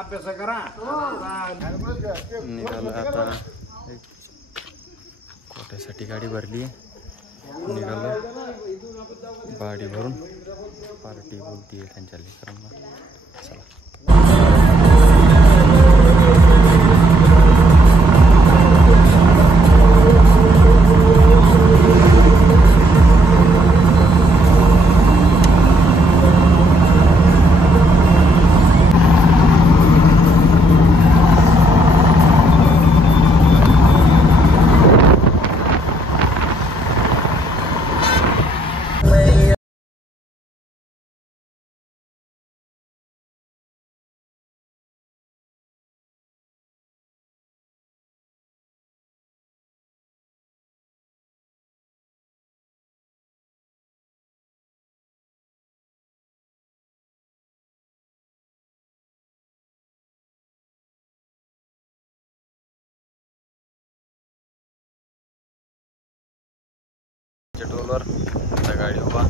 अभ्यास करा. निघालो आता कोट्यासाठी गाडी भरली निघालो गाडी भरून पार्टी बोलतीये त्यांच्या लेकरांना. चला टोलवर आता गाडी उभा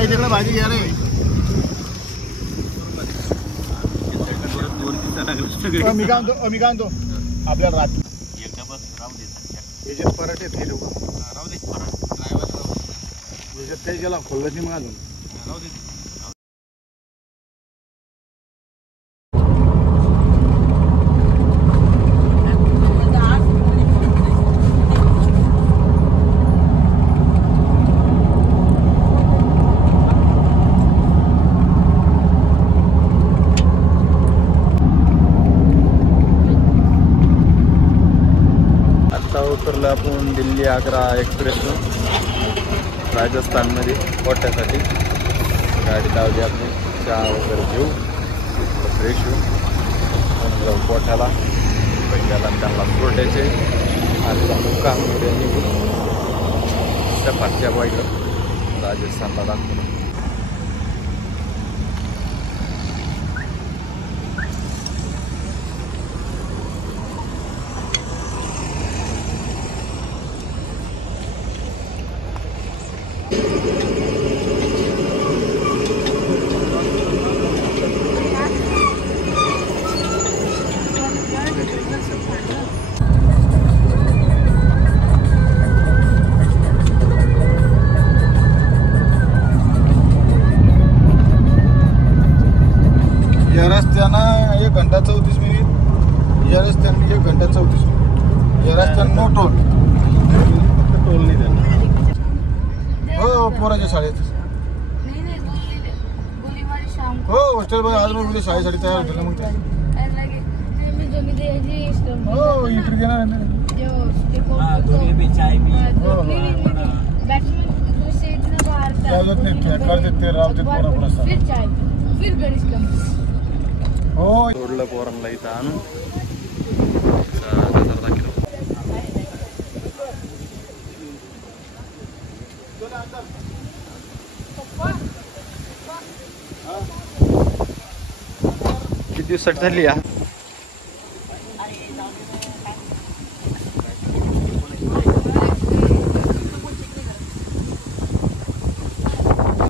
तिकडे भाजी घ्या रे. मी काय म्हणतो आपल्याला रात्री याच्यात पराठे ते लोक राहू दे याच्यात काही गेला खोललं नाही मग अजून राहू दे. उतरलो आपण दिल्ली आग्रा एक्सप्रेस राजस्थानमध्ये कोट्यासाठी. गाडी लावली आपण चहा वगैरे घेऊ फ्रेश होऊ जाऊ कोट्याला. पहिल्याला त्यांना कोट्याचे आजचा मुक्काममध्ये निघू त्या पाठच्या बाईला राजस्थानला दाखवलं. या रस्त्यानं 1 घंटा 34 मिनिट. या रस्त्यानं 1 घंटा 34 मिनिट. या रस्त्यानं नो टोल. टोल नाही त्यांना. हो पोराच्या शाळेत हो हॉस्टेल बाय आज मग उद्या शाळेसाठी तयार होतील ना मग ते. हो इंटरव्ह्यू घेणार ना. हो सोडलं पोरांना इथं आणून किती दिवसात झाली या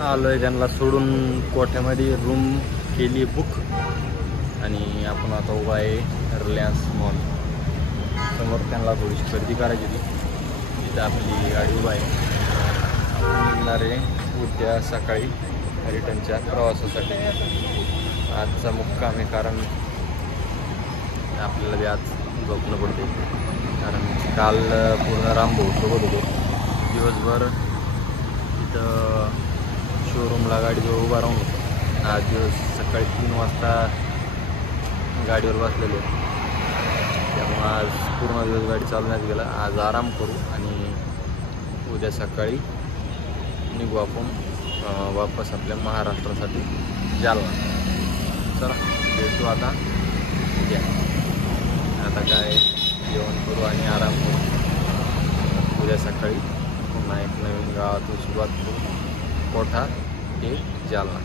आलोय त्यांना सोडून. कोठ्यामध्ये रूम केली बुक आणि आपण आता उभा आहे रिलायन्स मॉल समोर. त्यांना थोडीशी खरेदी करायची होती. इथं आपली गाडी उभा आहे. आपण निघणार आहे उद्या सकाळी रिटर्नच्या प्रवासासाठी. आजचा मुक्काम आहे कारण आपल्याला बी आज झोपणं पडते. कारण काल पूर्ण रामभाऊसोबत होतो दिवसभर. इथं शोरूमला गाडीजवळ उभा राहून होतो. आज दिवस सकाळी 3 वाजता गाडीवर बसलेलो. त्यामुळं आज पूर्ण दिवस गाडी चालवण्यात गेला. आज आराम करू आणि उद्या सकाळी निघू आपण वापस आपल्या महाराष्ट्रासाठी जालना. चला भेटू आता उद्या. आता काय जेवण करू आणि आराम करू. उद्या सकाळी पुन्हा एक नवीन गावातून सुरुवात करू. कोठा ते जालना.